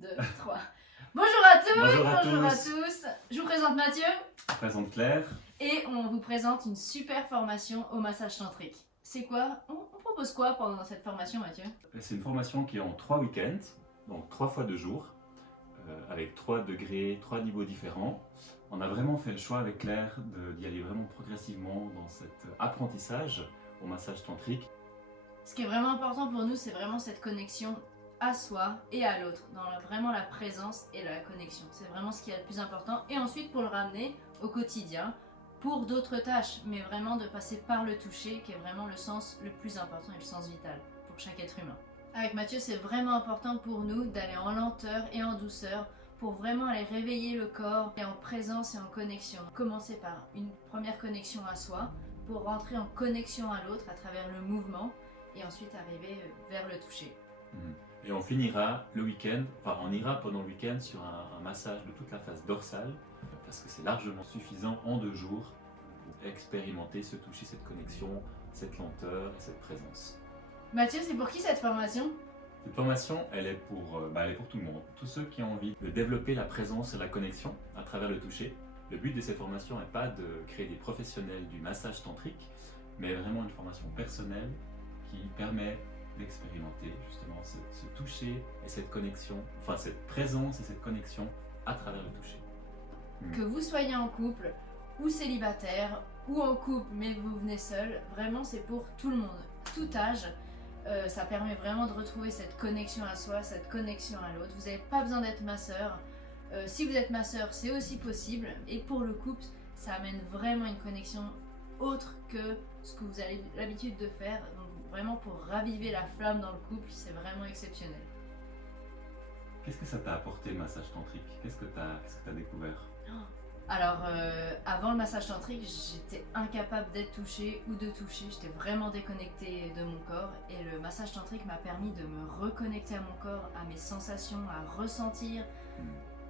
2, 3. Bonjour à tous, Bonjour à tous. Je vous présente Mathieu. Je présente Claire. Et on vous présente une super formation au massage tantrique. C'est quoi? On propose quoi pendant cette formation, Mathieu? C'est une formation qui est en 3 week-ends, donc 3 fois 2 jours, avec 3 degrés, 3 niveaux différents. On a vraiment fait le choix avec Claire d'y aller vraiment progressivement dans cet apprentissage au massage tantrique. Ce qui est vraiment important pour nous, c'est vraiment cette connexion à soi et à l'autre, dans vraiment la présence et la connexion. C'est vraiment ce qui est le plus important. Et ensuite, pour le ramener au quotidien, pour d'autres tâches, mais vraiment de passer par le toucher, qui est vraiment le sens le plus important et le sens vital pour chaque être humain. Avec Mathieu, c'est vraiment important pour nous d'aller en lenteur et en douceur pour vraiment aller réveiller le corps et en présence et en connexion. Commencer par une première connexion à soi pour rentrer en connexion à l'autre à travers le mouvement et ensuite arriver vers le toucher. Et on finira le week-end, enfin on ira pendant le week-end sur un massage de toute la face dorsale parce que c'est largement suffisant en 2 jours pour expérimenter ce toucher, cette connexion, cette lenteur et cette présence. Mathieu, c'est pour qui cette formation? Cette formation, elle est pour tout le monde. Tous ceux qui ont envie de développer la présence et la connexion à travers le toucher. Le but de cette formation n'est pas de créer des professionnels du massage tantrique, mais vraiment une formation personnelle qui permet d'expérimenter justement ce toucher et cette connexion, enfin cette présence et cette connexion à travers le toucher. Que vous soyez en couple ou célibataire ou en couple mais vous venez seul, vraiment c'est pour tout le monde, tout âge. Ça permet vraiment de retrouver cette connexion à soi, cette connexion à l'autre. Vous n'avez pas besoin d'être masseur. Si vous êtes masseur, c'est aussi possible. Et pour le couple, ça amène vraiment une connexion autre que ce que vous avez l'habitude de faire. Donc vraiment pour raviver la flamme dans le couple, c'est vraiment exceptionnel. Qu'est-ce que ça t'a apporté le massage tantrique? Qu'est-ce que t'as découvert? Alors, avant le massage tantrique, j'étais incapable d'être touchée ou de toucher. J'étais vraiment déconnectée de mon corps. Et le massage tantrique m'a permis de me reconnecter à mon corps, à mes sensations, à ressentir,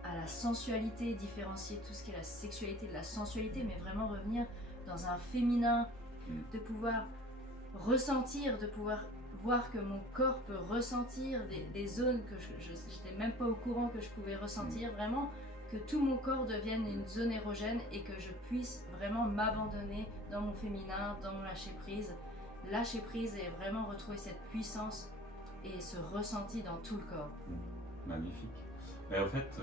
à la sensualité, différencier tout ce qui est la sexualité de la sensualité, mais vraiment revenir dans un féminin, de pouvoir ressentir, de pouvoir voir que mon corps peut ressentir des zones que je n'étais même pas au courant que je pouvais ressentir, vraiment que tout mon corps devienne une zone érogène et que je puisse vraiment m'abandonner dans mon féminin, dans mon lâcher prise et vraiment retrouver cette puissance et ce ressenti dans tout le corps. Magnifique. Mais en fait,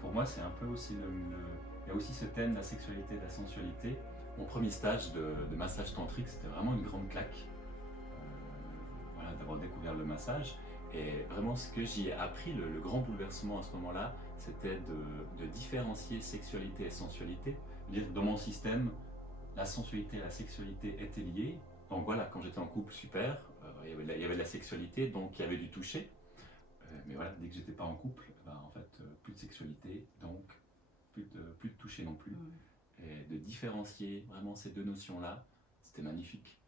pour moi, c'est un peu aussi il y a aussi ce thème de la sexualité, de la sensualité. Mon premier stage de massage tantrique, c'était vraiment une grande claque. Voilà, d'avoir découvert le massage. Et vraiment, ce que j'y ai appris, le grand bouleversement à ce moment-là, c'était de différencier sexualité et sensualité. Dans mon système, la sensualité et la sexualité étaient liées. Donc voilà, quand j'étais en couple, super, il y avait de la sexualité, donc il y avait du toucher. Mais voilà, dès que j'étais pas en couple, en fait, plus de sexualité, donc plus de toucher non plus. Et de différencier vraiment ces deux notions-là, c'était magnifique.